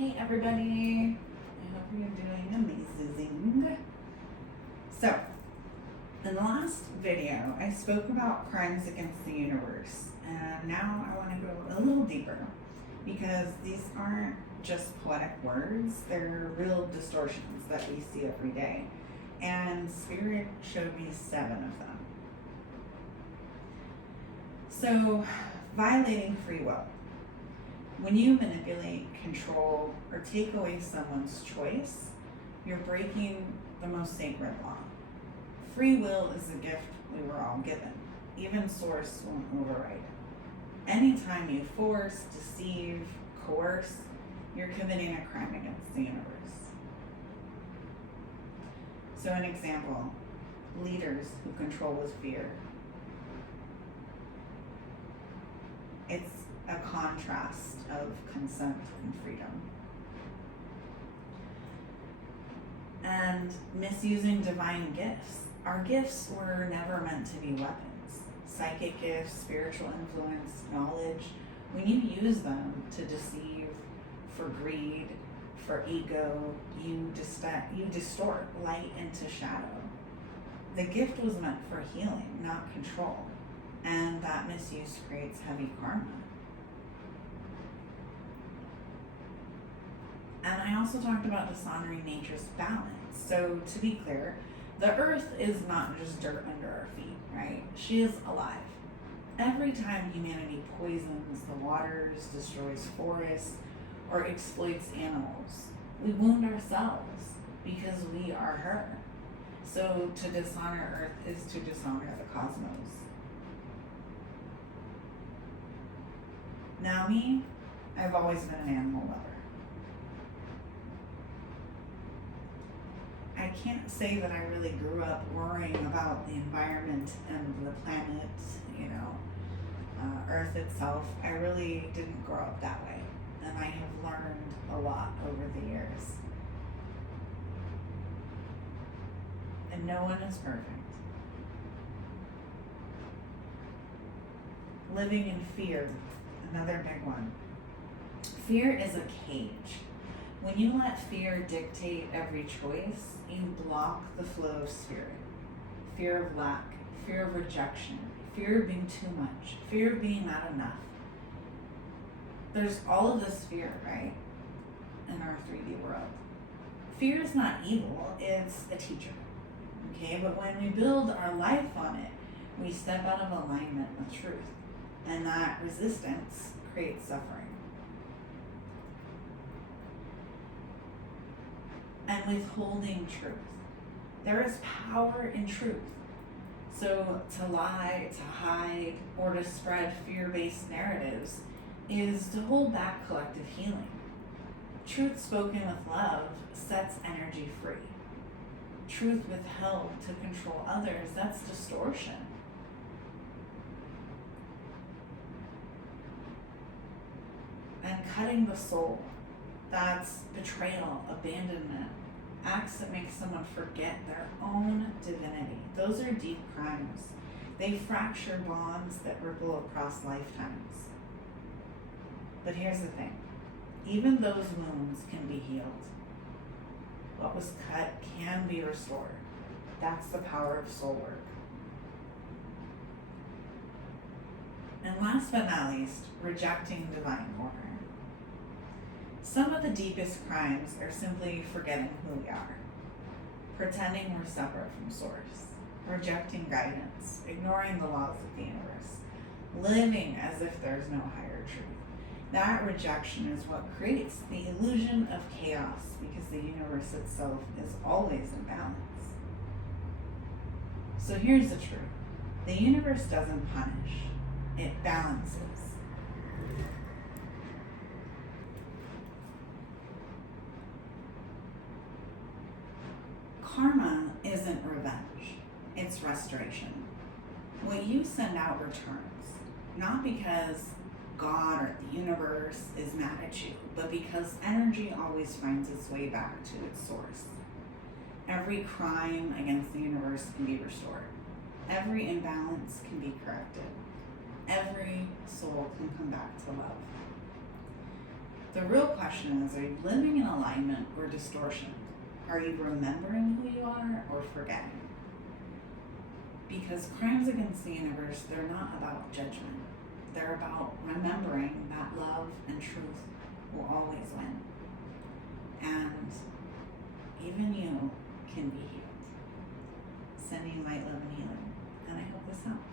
Hey everybody, I hope you're doing amazing. So, in the last video, I spoke about crimes against the universe, and now I want to go a little deeper because these aren't just poetic words, they're real distortions that we see every day. And Spirit showed me 7 of them. So, violating free will. When you manipulate, control, or take away someone's choice, you're breaking the most sacred law. Free will is a gift we were all given. Even Source won't override it. Anytime you force, deceive, coerce, you're committing a crime against the universe. So an example, leaders who control with fear. It's a contrast of consent and freedom. And misusing divine gifts. Our gifts were never meant to be weapons. Psychic gifts, spiritual influence, knowledge. When you use them to deceive, for greed, for ego, you distort light into shadow. The gift was meant for healing, not control. And that misuse creates heavy karma. And I also talked about dishonoring nature's balance. So to be clear, the earth is not just dirt under our feet, right? She is alive. Every time humanity poisons the waters, destroys forests, or exploits animals, we wound ourselves because we are her. So to dishonor earth is to dishonor the cosmos. Now me, I've always been an animal lover. I can't say that I really grew up worrying about the environment and the planet, Earth itself. I really didn't grow up that way. And I have learned a lot over the years. And no one is perfect. Living in fear, another big one. Fear is a cage. When you let fear dictate every choice, you block the flow of spirit. Fear of lack, fear of rejection, fear of being too much, fear of being not enough. There's all of this fear, right, in our 3D world. Fear is not evil, it's a teacher, okay? But when we build our life on it, we step out of alignment with truth, and that resistance creates suffering. And withholding truth. There is power in truth. So to lie, to hide, or to spread fear-based narratives is to hold back collective healing. Truth spoken with love sets energy free. Truth withheld to control others, that's distortion. And cutting the soul, that's betrayal, abandonment, acts that make someone forget their own divinity. Those are deep crimes. They fracture bonds that ripple across lifetimes. But here's the thing, even those wounds can be healed. What was cut can be restored. That's the power of soul work. And last but not least, rejecting divine order. Some of the deepest crimes are simply forgetting who we are, pretending we're separate from Source, rejecting guidance, ignoring the laws of the universe, living as if there's no higher truth. That rejection is what creates the illusion of chaos because the universe itself is always in balance. So here's the truth. The universe doesn't punish, it balances. Karma isn't revenge, it's restoration. What you send out returns, not because God or the universe is mad at you, but because energy always finds its way back to its source. Every crime against the universe can be restored. Every imbalance can be corrected. Every soul can come back to love. The real question is, are you living in alignment or distortion? Are you remembering who you are or forgetting? Because crimes against the universe, they're not about judgment. They're about remembering that love and truth will always win. And even you can be healed. Sending light, love, and healing. And I hope this helped.